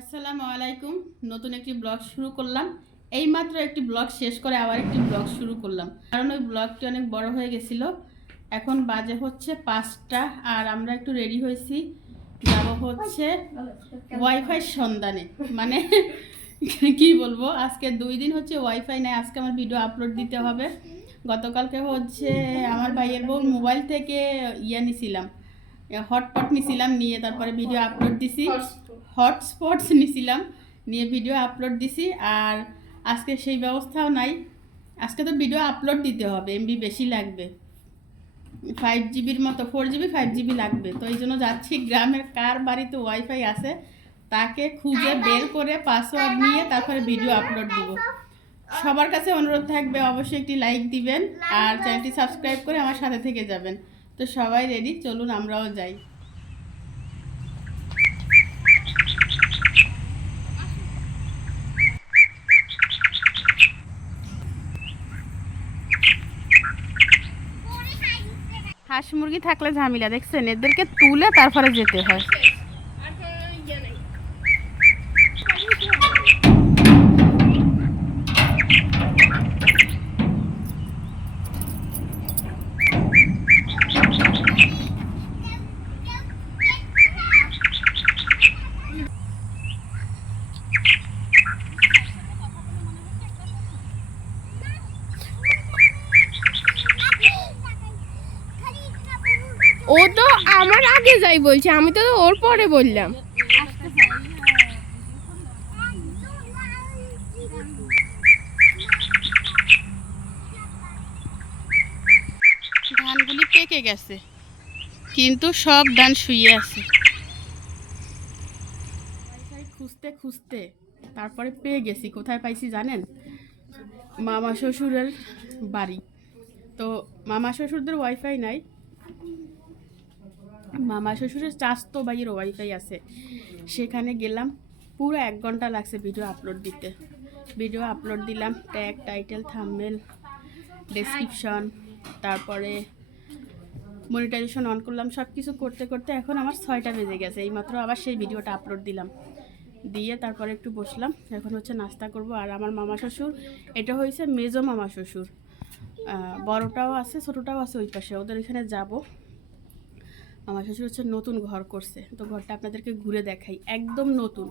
আসসালামু আলাইকুম। নতুন একটি ব্লগ শুরু করলাম। এইমাত্র একটি ব্লগ শেষ করে আবার একটি ব্লগ শুরু করলাম, কারণ ওই ব্লগটি অনেক বড় হয়ে গেছিলো। এখন বাজে হচ্ছে 5টা আর আমরা একটু রেডি হয়েছি, যাব হচ্ছে ওয়াইফাই সন্ধানে। মানে কি বলবো, আজকে 2 দিন হচ্ছে ওয়াইফাই নেই। আজকে আমার ভিডিও আপলোড দিতে হবে। গতকালকে হচ্ছে আমার ভাইয়ের বউ মোবাইল থেকে নিছিলাম, হটপট নিছিলাম, নিয়ে তারপরে ভিডিও আপলোড দিছি। হটস্পটস নিছিলাম, নিয়ে ভিডিও আপলোড দিছি। আর আজকে সেই ব্যবস্থাও নাই। আজকে তো ভিডিও আপলোড দিতে হবে, এমবি বেশি লাগবে, 5 জিবির মতো, 4 জিবি 5 জিবি লাগবে। তো এই জন্য যাচ্ছি গ্রামের কার বাড়িতে ওয়াইফাই আছে তাকে খুঁজে বের করে পাসওয়ার্ড নিয়ে তারপরে ভিডিও আপলোড দিব। সবার কাছে অনুরোধ থাকবে অবশ্যই একটি লাইক দিবেন আর চ্যানেলটি সাবস্ক্রাইব করে আমার সাথে থেকে যাবেন। তো সবাই রেডি, চলুন আমরাও যাই। হাঁস মুরগি থাকলে ঝামেলা, দেখছেন, এদেরকে তুলে তারপরে যেতে হয়। ও তো আমার আগে যাই বলছে, আমি তো ওর পরে বললাম। ধানগুলি পেকে গেছে, কিন্তু সব ধান শুয়ে আছে। খুঁজতে খুঁজতে তারপরে পেয়ে গেছি। কোথায় পাইছি জানেন? মামা শ্বশুরের বাড়ি। তো মামা শ্বশুরদের ওয়াইফাই নাই, মামা শ্বশুরের চাস্তো ভাইয়ের ওয়াইফাই আছে। সেখানে গেলাম, পুরো 1 ঘন্টা লাগছে ভিডিও আপলোড দিতে। ভিডিও আপলোড দিলাম, ট্যাগ, টাইটেল, থাম্বনেল, ডেসক্রিপশন, তারপরে মনিটাইজেশন অন করলাম। সব কিছু করতে করতে এখন আমার 6টা বেজে গেছে। এইমাত্র আবার সেই ভিডিওটা আপলোড দিলাম, দিয়ে তারপরে একটু বসলাম। এখন হচ্ছে নাস্তা করব। আর আমার মামা শ্বশুর, এটা হয়েছে মেজো মামা শ্বশুর, বড়টাও আছে ছোটোটাও আছে ওই পাশে, ওদের এখানে যাব। আমার শ্বশুর হচ্ছে নতুন ঘর করছে, তো ঘরটা আপনাদেরকে ঘুরে দেখাই। একদম নতুন।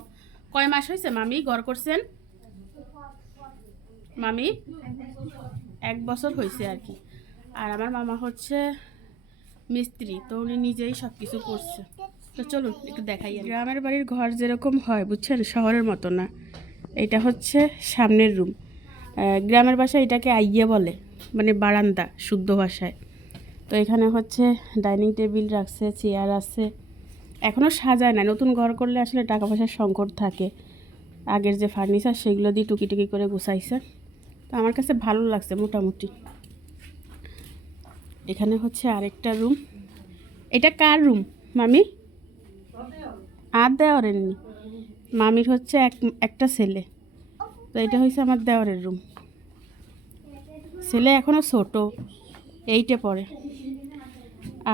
কয় মাস হয়েছে মামি ঘর করছেন? মামি 1 বছর হয়েছে আর কি। আর আমার মামা হচ্ছে মিস্ত্রি, তো উনি নিজেই সব কিছু করছে। তো চলুন একটু দেখাই। গ্রামের বাড়ির ঘর যেরকম হয় বুঝছেন, শহরের মতো না। এটা হচ্ছে সামনের রুম। গ্রামের ভাষায় এটাকে আইয়ে বলে, মানে বারান্দা শুদ্ধ ভাষায়। তো এখানে হচ্ছে ডাইনিং টেবিল রাখছে, চেয়ার আছে। এখনও সাজায় না, নতুন ঘর করলে আসলে টাকা পয়সার সংকট থাকে। আগের যে ফার্নিচার সেগুলো দিয়ে টুকি টুকি করে গুছাইছে। তো আমার কাছে ভালো লাগছে মোটামুটি। এখানে হচ্ছে আরেকটা রুম। এটা কার রুম মামি? আর দেওয়ারের নি, মামির হচ্ছে একটা ছেলে। তো এটা হচ্ছে আমার দেওয়ারের রুম। ছেলে এখনও ছোট, 8-এ পড়ে।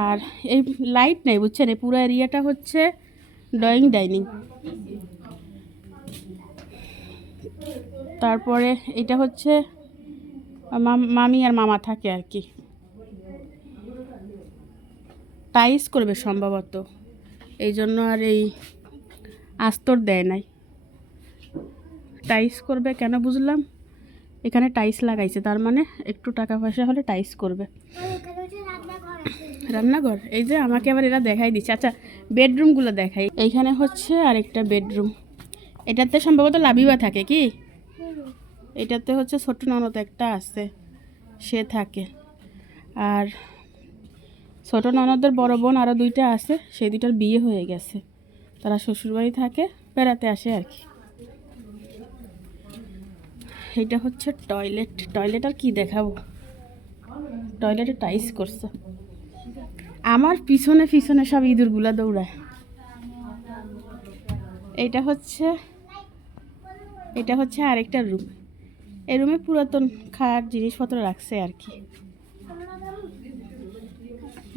আর এই লাইট নেই বুঝছেন, এই পুরো এরিয়াটা হচ্ছে ড্রয়িং ডাইনিং। তারপরে এটা হচ্ছে মামি আর মামা থাকে আর কি। টাইস করবে সম্ভবত, এই জন্য আর এই আস্তর দেয় নাই। টাইস করবে কেন বুঝলাম, এখানে টাইস লাগাইছে, তার মানে একটু টাকা পয়সা হলে টাইস করবে। রান্নাঘর এই যে আমাকে আবার এরা দেখাই দিচ্ছে। আচ্ছা বেডরুমগুলো দেখাই। এইখানে হচ্ছে আরেকটা বেডরুম। এটাতে সম্ভবত লাবিবা থাকে কি? এটাতে হচ্ছে ছোট ননদ একটা আছে, সে থাকে। আর ছোট ননদের বড় বোন আরও 2টা আছে, সেই 2টার বিয়ে হয়ে গেছে। তারা শ্বশুরবাড়ি থাকে, বেড়াতে আসে আর কি। এটা হচ্ছে টয়লেট। টয়লেট আর কি দেখাবো, টয়লেটে টাইস করছে। আমার পিছনে পিছনে সব ইঁদুরগুলা দৌড়ায়। এটা হচ্ছে আরেকটা রুম। এই রুমে পুরাতন খাট জিনিসপত্র রাখছে আর কি।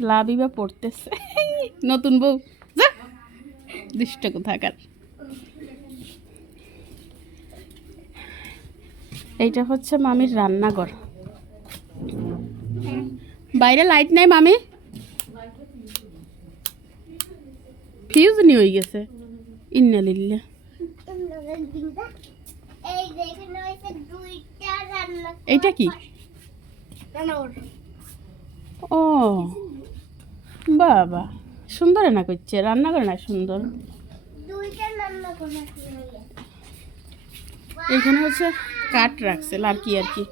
লাবিবা পড়তেছে, নতুন বউ, দুষ্ট কোথাকার। এইটা হচ্ছে মামির রান্নাঘর। বাইরে লাইট নাই মামি, ফিউজ নি হয়ে গেছে। ইন্না লিল্লা। এইটা কি? ও বাবা, সুন্দর না করছে রান্না করে না সুন্দর। এখানে হচ্ছে কাঠ রাখছে আর কি আর কি।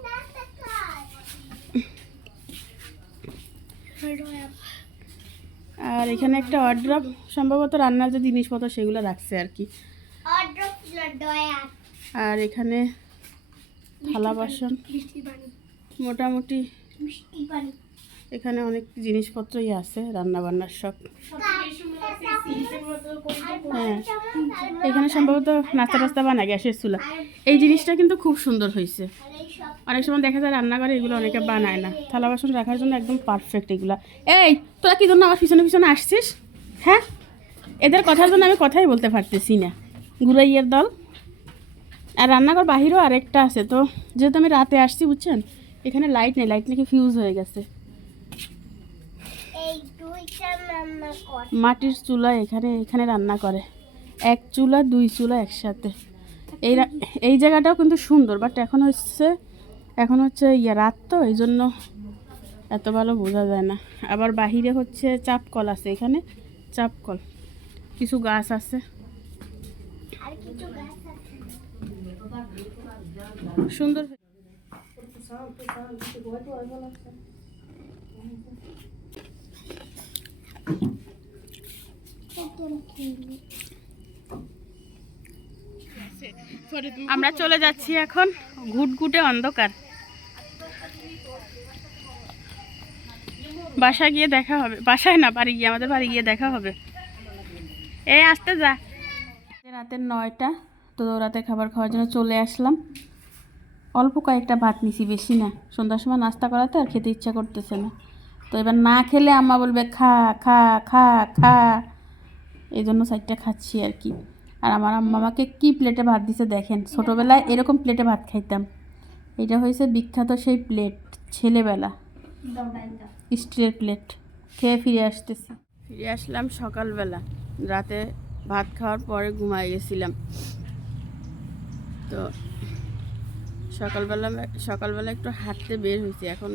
আর এখানে একটা ওয়ার্ড্রপ, সম্ভবত রান্নার যে জিনিসপত্র সেগুলো রাখছে আর কি। আর এখানে থালা বাসন মোটামুটি, এখানে অনেক জিনিসপত্রই আছে রান্না বান্নার সব। হ্যাঁ, এখানে সম্ভবত নাস্তা টাস্তা বানায় গ্যাসের চুলা। এই জিনিসটা কিন্তু খুব সুন্দর হয়েছে। অনেক সময় দেখা যায় রান্নাঘরে এগুলো অনেকে বানায় না, থালা বাসন রাখার জন্য একদম পারফেক্ট এগুলা। এই তোরা কি জন্য আমার পিছনে পিছনে আসছিস? হ্যাঁ, এদের কথার জন্য আমি কথাই বলতে পারতেছি না, গুড়াইয়ের দল। আর রান্নাঘর বাহিরেও আরেকটা আছে, তো যেহেতু আমি রাতে আসছি বুঝছেন, এখানে লাইট নেই, লাইট নাকি ফিউজ হয়ে গেছে। মাটির চুলা এখানে এখানে রান্না করে, এক চুলা দুই চুলা একসাথে। এই জায়গাটাও কিন্তু সুন্দর, বাট এখন হচ্ছে রাত তো, এই জন্য এত ভালো বোঝা যায় না। আবার বাহিরে হচ্ছে চাপকল আছে, এখানে চাপকল, কিছু গাছ আছে, সুন্দর। আমরা চলে যাচ্ছি এখন ঘুটঘুটে অন্ধকার। বাসায় গিয়ে দেখা হবে, বাসায় না বাড়ি গিয়ে, আমাদের বাড়ি গিয়ে দেখা হবে। এই আসতে যা। রাতের 9টা, তো রাতে খাবার খাওয়ার জন্য চলে আসলাম। অল্প কয়েকটা ভাত নিছি, বেশি না। সন্ধ্যার সময় নাস্তা করাতে আর খেতে ইচ্ছা করতেছে না, তো এবার না খেলে আম্মা বলবে খা খা খা খা, এই জন্য 4টা খাচ্ছি আর কি। আর আমার আম্মা আমাকে কী প্লেটে ভাত দিছে দেখেন, ছোটোবেলায় এরকম প্লেটে ভাত খাইতাম। এটা হয়েছে বিখ্যাত সেই প্লেট, ছেলেবেলা স্টিলের প্লেট। খেয়ে ফিরে আসলাম সকালবেলা। রাতে ভাত খাওয়ার পরে ঘুমাই গেছিলাম, তো সকালবেলা একটু হাঁটতে বের হয়েছি। এখন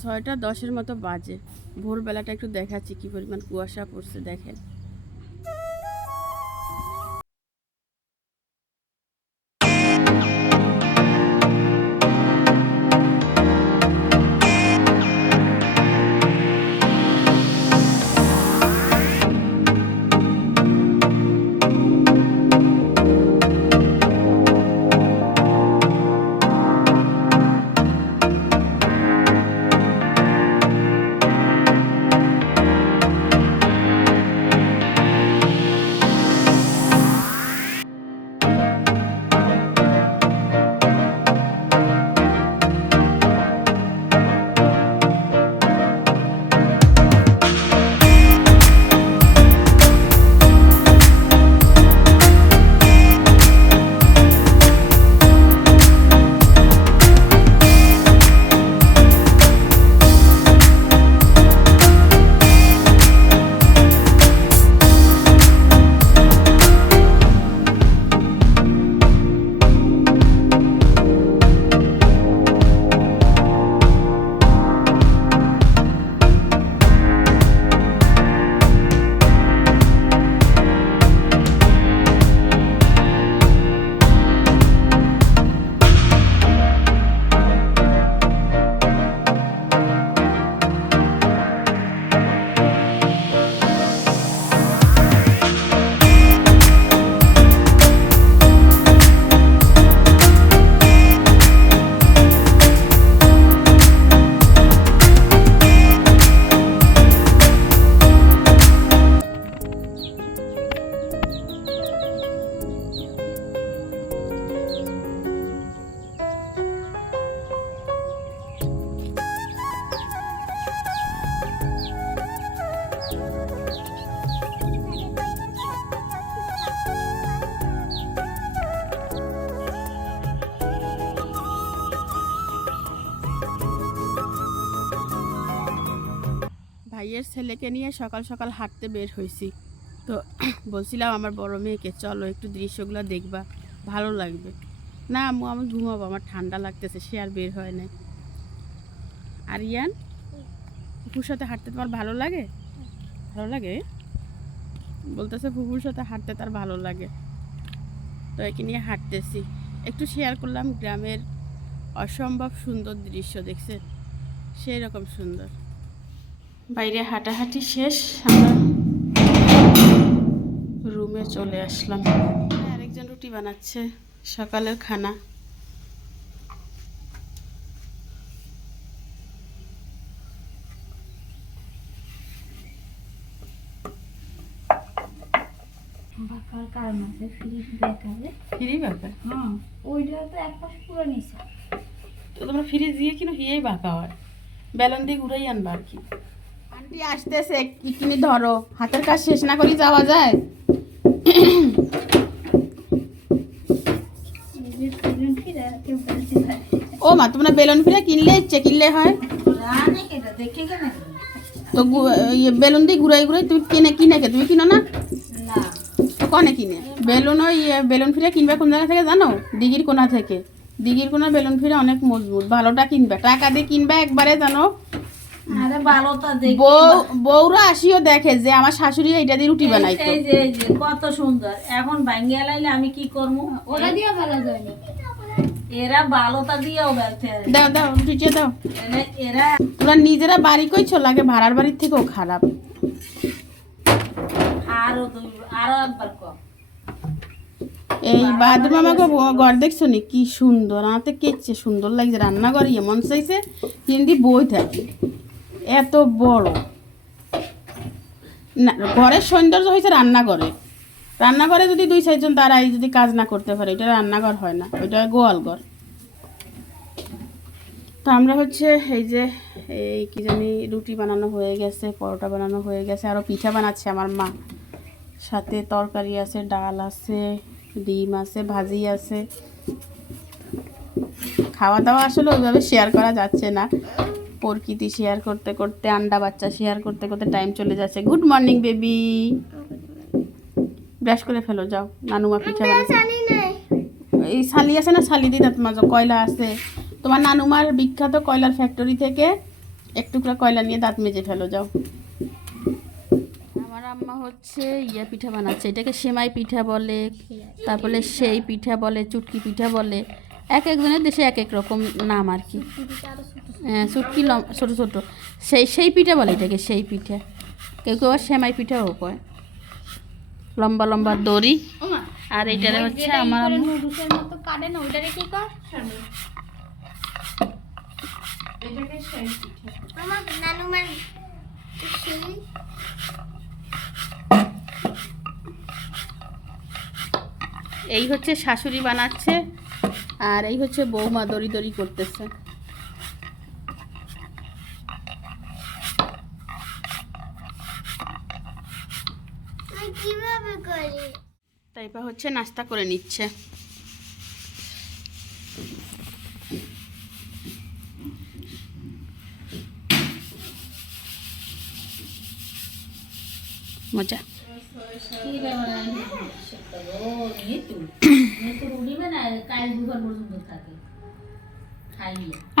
6টা 10-এর মতো বাজে। ভোরবেলাটা একটু দেখাচ্ছি কী পরিমাণ কুয়াশা পড়ছে দেখেন। ভাইয়ের ছেলেকে নিয়ে সকাল সকাল হাঁটতে বের হয়েছি। তো বলছিলাম আমার বড় মেয়েকে, চলো একটু দৃশ্যগুলো দেখবা, ভালো লাগবে। না আম্মু আমি ঘুমাবো, আমার ঠান্ডা লাগতেছে, সে আর বের হয় না। আর ইয়ান, ফুপুর সাথে হাঁটতে তোমার ভালো লাগে? ভালো লাগে বলতেছে, ফুপুর সাথে হাঁটতে তার ভালো লাগে। তো একে নিয়ে হাঁটতেছি, একটু শেয়ার করলাম গ্রামের অসম্ভব সুন্দর দৃশ্য, দেখছেন সেই রকম সুন্দর। বাইরে হাঁটাহাঁটি শেষ, আমরা রুমে চলে আসলাম। আরেকজন রুটি বানাচ্ছে, সকালের খানা। বাঁকার কারণ আছে, ফ্রি ব্যাপারে। ফ্রি ব্যাপার? হ্যাঁ, ওইটা তো এক পাশ পুরো নিছে। তো তোমরা ফ্রিজ দিয়ে কিনো, হিয়েই বাঁকা হয়, বেলন দিয়ে ঘুরাই আনবা আর কি। আন্টি আসতেছে, কি কিনে ধরো, হাতের কাজ শেষ না করেই যাওয়া যায়। ও মা, তোমরা বেলুন ফিরে কিনলে ইচ্ছে কিনলে হয় তো বেলুন দিয়ে ঘুরাই ঘুরাই তুমি কিনে কিনে তুমি কিনো না? তো কনে কিনে বেলুন, ওই বেলুন ফিরে কিনবে কোন জায়গা থেকে জানো? দিঘির কোনা থেকে। দিঘির কোনা বেলুন ফিরে অনেক মজবুত, ভালোটা কিনবে, টাকা দিয়ে কিনবে একবারে, জানো। বউরা আসিও দেখে যে আমার শাশুড়ি এইটা দিয়ে রুটি বানাইতো, কত সুন্দর। এখন ভাঙ্গিয়া লাইলে আমি কি করবো? ওরা দিয়ে ভালো যায় না, এরা ভালোটা দিয়েও ব্যর্থ। দাও দাও রুটি দাও। এরা তোরা নিজেরা বাড়ি কইছো, লাগে ভাড়ার বাড়ির থেকেও খারাপ। আরো একবার কম। এই বাদুর মামাকে ঘর দেখছো নি কি সুন্দর, আমাতে কেচে সুন্দর লাগছে, রান্নাঘর এমন চাইছে কিন্তু বই থাকে এত বড় না। ঘরের সৌন্দর্য হয়েছে রান্নাঘরে। রান্নাঘরে যদি 2-4 জন দাঁড়াই যদি কাজ না করতে পারে, এটা রান্নাঘর হয় না, ওইটা গোয়াল ঘর। তো আমরা হচ্ছে এই যে এই কি জানি রুটি বানানো হয়ে গেছে, পরোটা বানানো হয়ে গেছে, আরও পিঠা বানাচ্ছে আমার মা, সাথে তরকারি আছে, ডাল আছে, ডিম আছে, ভাজি আছে। খাওয়া দাওয়া আসলে ওইভাবে শেয়ার করা যাচ্ছে না, প্রকৃতি শেয়ার করতে করতে, আন্ডা বাচ্চা শেয়ার করতে করতে টাইম চলে যাচ্ছে। গুড মর্নিং বেবি, ব্রাশ করে ফেলো যাও। নানুমা পিঠা বানাচ্ছে, এই শালি আছে না, শালি দিয়ে দাঁত মাজো, কয়লা আছে তোমার নানুমার বিখ্যাত কয়লার ফ্যাক্টরি থেকে এক টুকরা কয়লা নিয়ে দাঁত মেজে ফেলো যাও। আমার আম্মা হচ্ছে ইয়া পিঠা বানাচ্ছে, এটাকে সেমাই পিঠা বলে, তারপরে সেই পিঠা বলে, চুটকি পিঠা বলে, এক একজনের দেশে এক এক রকম নাম আর কি। চুটকি ছোটো ছোটো সেই পিঠা বলে এটাকে, সেই পিঠা। কেউ কেউ আবার সেমাই পিঠাও কয়, লম্বা লম্বা দড়ি। আর এইটারে হচ্ছে আমার নুডলসের মতো কাটে না, ওইটারে কি কর? এটাকে সেই পিঠা। আমার নানুমার এই হচ্ছে শাশুড়ি বানাচ্ছে, আর এই হচ্ছে বৌমা দড়ি দড়ি করতেছে। কিভাবে করি? তাইপা হচ্ছে নাস্তা করে নিচ্ছে। মজা।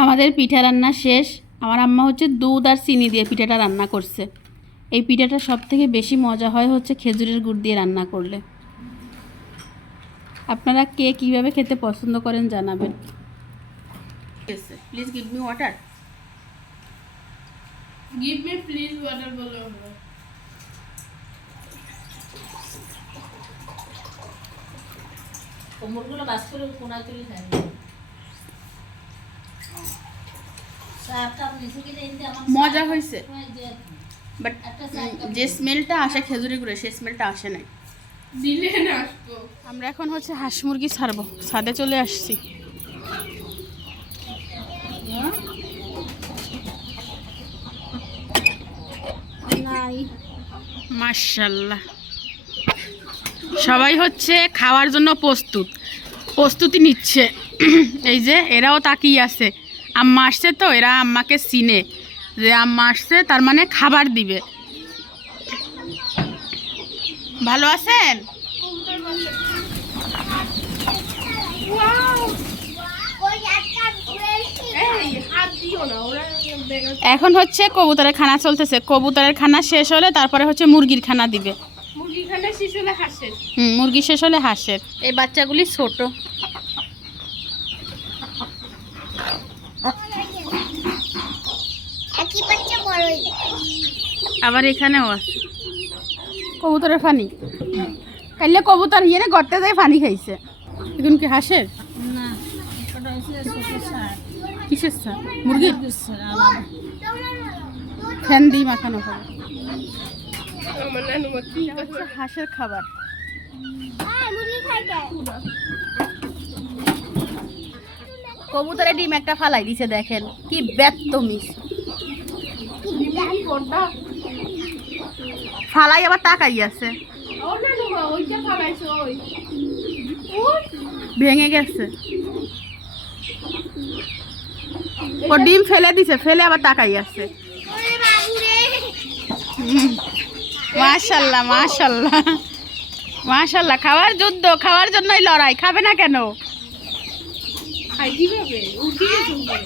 আমাদের পিঠা রান্না শেষ। আমার আম্মা হচ্ছে দুধ আর চিনি দিয়ে পিঠাটা রান্না করছে। এই পিঠাটা সব থেকে বেশি মজা হয় হচ্ছে খেজুরের গুড় দিয়ে রান্না করলে। আপনারা কে কীভাবে খেতে পছন্দ করেন জানাবেন। Please give me water. Give me please water বলো। কোমরগুলো বাস করে কোনায় তুলে খাই। মজা হয়েছে, বাট যে স্মেলটা আসে খেজুরি গুঁড়ে সেই স্মেলটা আসে নাই। দিলে না আসবো। আমরা এখন হচ্ছে হাঁস মুরগি ছাড়বো, ছাদে চলে আসছি। মাশাআল্লাহ, সবাই হচ্ছে খাওয়ার জন্য প্রস্তুতি নিচ্ছে। এই যে এরাও তাকিয়ে আছে, আম্মা আসছে তো, এরা আম্মাকে চিনে যে আম্মা আসছে, তার মানে খাবার দিবে। ভালো আছেন? এখন হচ্ছে কবুতরের খানা চলতেছে। কবুতরের খানা শেষ হলে তারপরে হচ্ছে মুরগির খানা দিবে। মুরগি খানা শেষ হলে হাঁসের। মুরগি শেষ হলে হাঁসের। এই বাচ্চাগুলি ছোট। আবার এখানেও আছে কবুতরের পানি। কাইলে কবুতর ইয়ে গর্তে যায় পানি খাইছে। এখন কি হাঁসের? না, এটা হচ্ছে ছোট সার। কিসের সার? মুরগির ফ্যান দিয়ে মাখানো হবে। আমার নানু মা কি হচ্ছে হাঁসের খাবার। কবুতরে ডিম একটা ফালাই দিছে, দেখেন কি বেত্তমিস। ফালাই আবার তাকাই আছে, ও নানু মা ওইটা খাবাইছো ওই ভেঙে গেছে। ও ডিম ফেলে দিছে, ফেলে আবার তাকাই আছে। মাশাল্লাহ মাশাল্লাহ মাশাল্লাহ। খাওয়ার যুদ্ধ, খাওয়ার জন্যই লড়াই। খাবে না কেন? খাই কিভাবে উঠিয়ে তুলবে।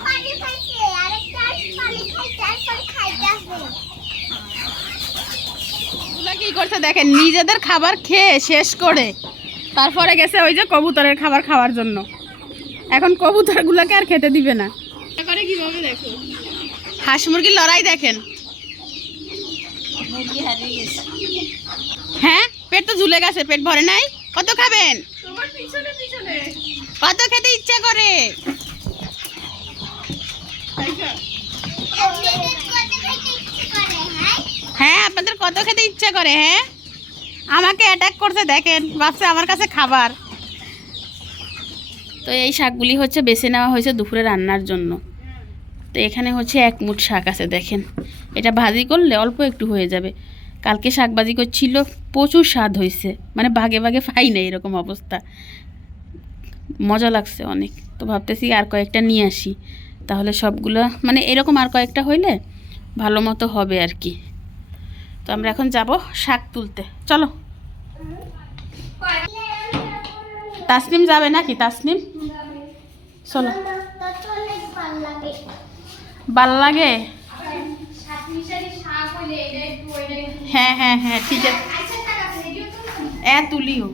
ওগুলা কি করছে দেখেন, নিজেদের খাবার খেয়ে শেষ করে তারপরে গেছে ওই যে কবুতরের খাবার খাওয়ার জন্য। এখন কবুতরগুলোকে আর খেতে দিবে না। করে কিভাবে দেখো। হাঁস মুরগির লড়াই দেখেন। মুরগি হারিয়ে গেছে। হ্যাঁ, পেট তো ঝুলে গেছে, পেট ভরে নাই। কত খাবেন? তোমার পিছনে পিছনে কত খেতে ইচ্ছা করে? হ্যাঁ, আপনাদের কত খেতে ইচ্ছা করে? হ্যাঁ, আমাকে অ্যাটাক করতে দেখেন, ভাবছে আমার কাছে খাবার। তো এই শাকগুলি হচ্ছে বেছে নেওয়া হয়েছে দুপুরে রান্নার জন্য। তো এখানে হচ্ছে 1 মুঠ শাক আছে, দেখেন। এটা ভাজি করলে অল্প একটু হয়ে যাবে। কালকে শাক ভাজি করছিল, প্রচুর স্বাদ হয়েছে, মানে ভাগে ভাগে পাই না, এরকম অবস্থা। মজা লাগছে অনেক। তো ভাবতেছি আর কয়েকটা নিয়ে আসি, তাহলে সবগুলো মানে এরকম আর কয়েকটা হইলে ভালো মতো হবে আর কি। তো আমরা এখন যাব শাক তুলতে। চলো। তাসনিম যাবে নাকি? তাসনিম চলো। ভাল লাগে? হ্যাঁ হ্যাঁ হ্যাঁ, ঠিক আছে। তুলিও।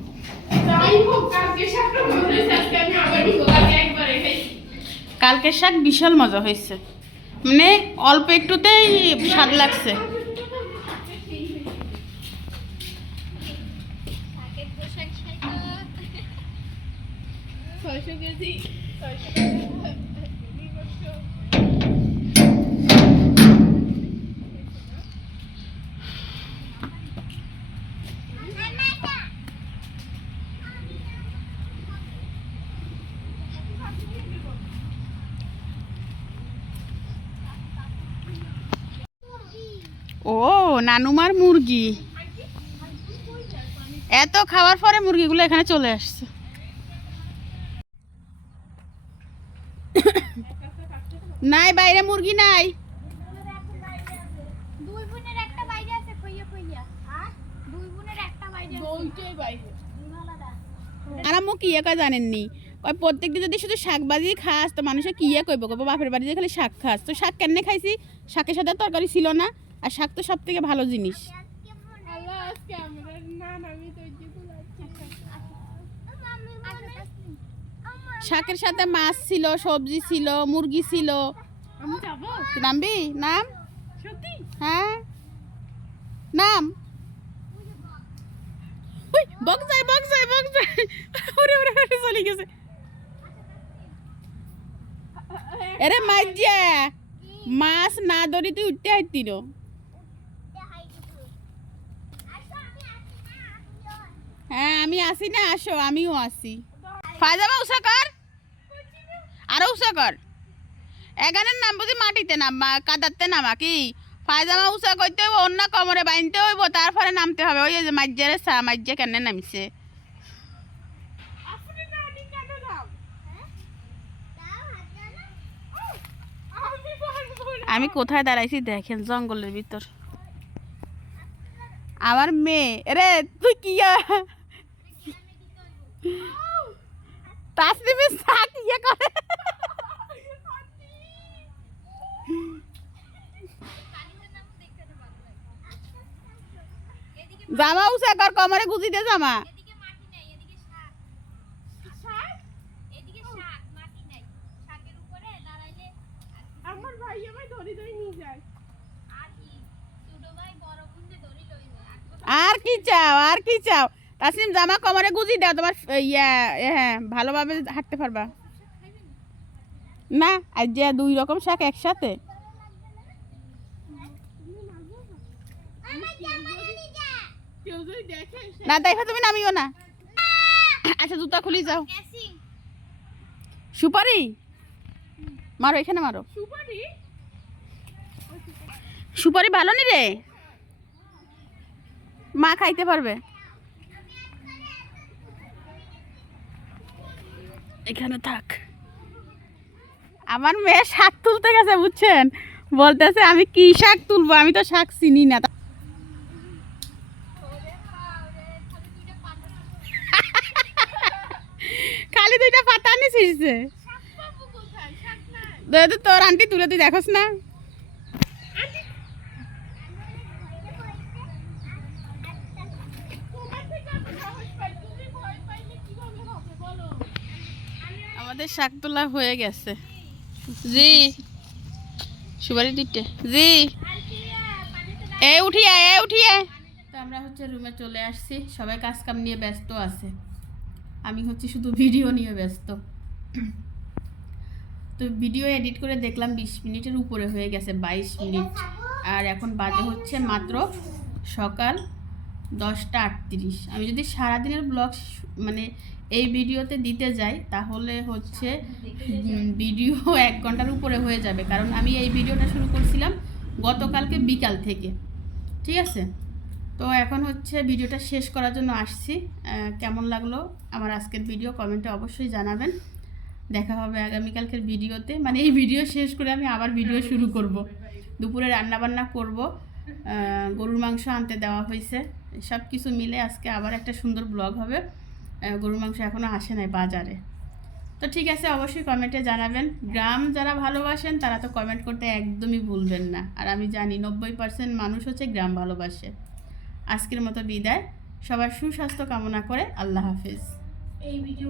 কালকের শাক বিশাল মজা হয়েছে, মানে অল্প একটুতেই স্বাদ লাগছে। ও নানুমার মুরগি, এত খাওয়ার পরে মুরগিগুলো এখানে চলে আসছে। নাই, বাইরে মুরগি নাই। আর আম্মু কি কয় জানেননি? কয় প্রত্যেকদিন যদি শুধু শাক ভাজি খাস তো মানুষে কি কইব, কইব বাপের বাড়িতে খালি শাক খাস। তো শাক কেমনে খাইছি? শাকের সাথে তরকারি ছিল না, আর শাক তো সব থেকে ভালো জিনিস। শাকের সাথে মাছ ছিল, সবজি ছিল, মুরগি ছিল। নামবি? নাম? হ্যাঁ নাম। বক যায় বক যায় বক যায়, ওরে ওরে ওরে চলে গেছে। আরে মাইজা, মাছ না ধরি তুই উঠতে হাইতি নো। হ্যাঁ আমি আসি না, আসো, আমিও আসি। ফায়জামা উষা কর, আরো উষা কর। এখানের নাম বুঝি মাটিতে নামা, কাদাতে নামা কি? পায়জামা উষা করতে হইব, অন্য কোমরে বাঁধতে হইব, তারপরে নামতে হবে। ওই যে মাজ্জারে চা, মাজ্জা কেন নামছে? আমি কোথায় দাঁড়াইছি দেখেন, জঙ্গলের ভিতর। আমার মেয়ে, রে তুই কি তাসনিমের শাক ইয়ে করে। জামা উসে কর, কমরে গুজি দে জামা। আমার ভাই আমায় ধরে ধরে নিয়ে যায়। আর কি চাও, আর কি চাও? তাসনিম জামা কমরে গুজি দাও, তোমার হ্যাঁ ভালোভাবে হাঁটতে পারবা। না আজ যে 2 রকম শাক একসাথে। কেউ যদি দেখে না দেখো তুমি নামিও না। আচ্ছা জুতা খুলি যাও। সুপারি মারো, এখানে মারো। সুপারি সুপারি ভালো নি রে, মা খাইতে পারবে। এখানে থাক। আমার মেয়ে শাক তুলতে গেছে বুঝছেন, বলতেছে আমি কি শাক তুলবো, আমি তো শাক চিনি না। খালি 2টা পাতা নিছিস যে। তোর আন্টি তুলে তুই দেখোস না। আমাদের শাক তোলা হয়ে গেছে। জি সুপারি দিতে জি, এ উঠিয়ে এ উঠিয়ে। তো আমরা হচ্ছে রুমে চলে আসছি, সবাই কাজ কাম নিয়ে ব্যস্ত আছে, আমি হচ্ছে শুধু ভিডিও নিয়ে ব্যস্ত। তো ভিডিও এডিট করে দেখলাম 20 মিনিটের উপরে হয়ে গেছে, 22 মিনিট। আর এখন বাজে হচ্ছে মাত্র সকাল 10টা 38। আমি যদি সারাদিনের ব্লগ মানে এই ভিডিওতে দিতে যাই তাহলে হচ্ছে ভিডিও 1 ঘন্টার উপরে হয়ে যাবে, কারণ আমি এই ভিডিওটা শুরু করছিলাম গতকালকে বিকাল থেকে, ঠিক আছে? তো এখন হচ্ছে ভিডিওটা শেষ করার জন্য আসছি। কেমন লাগলো আমার আজকের ভিডিও কমেন্টে অবশ্যই জানাবেন। দেখা হবে আগামীকালকের ভিডিওতে, মানে এই ভিডিও শেষ করে আমি আবার ভিডিও শুরু করব। দুপুরে রান্নাবান্না করব, গরুর মাংস আনতে দেওয়া হয়েছে, সব কিছু মিলে আজকে আবার একটা সুন্দর ব্লগ হবে। গরুর মাংস এখনও আসে নাই বাজারে। তো ঠিক আছে, অবশ্যই কমেন্টে জানাবেন। গ্রাম যারা ভালোবাসেন তারা তো কমেন্ট করতে একদমই ভুলবেন না, আর আমি জানি 90% মানুষ হচ্ছে গ্রাম ভালোবাসে। আজকের মতো বিদায়, সবার সুস্বাস্থ্য কামনা করে আল্লাহ হাফেজ। এই ভিডিও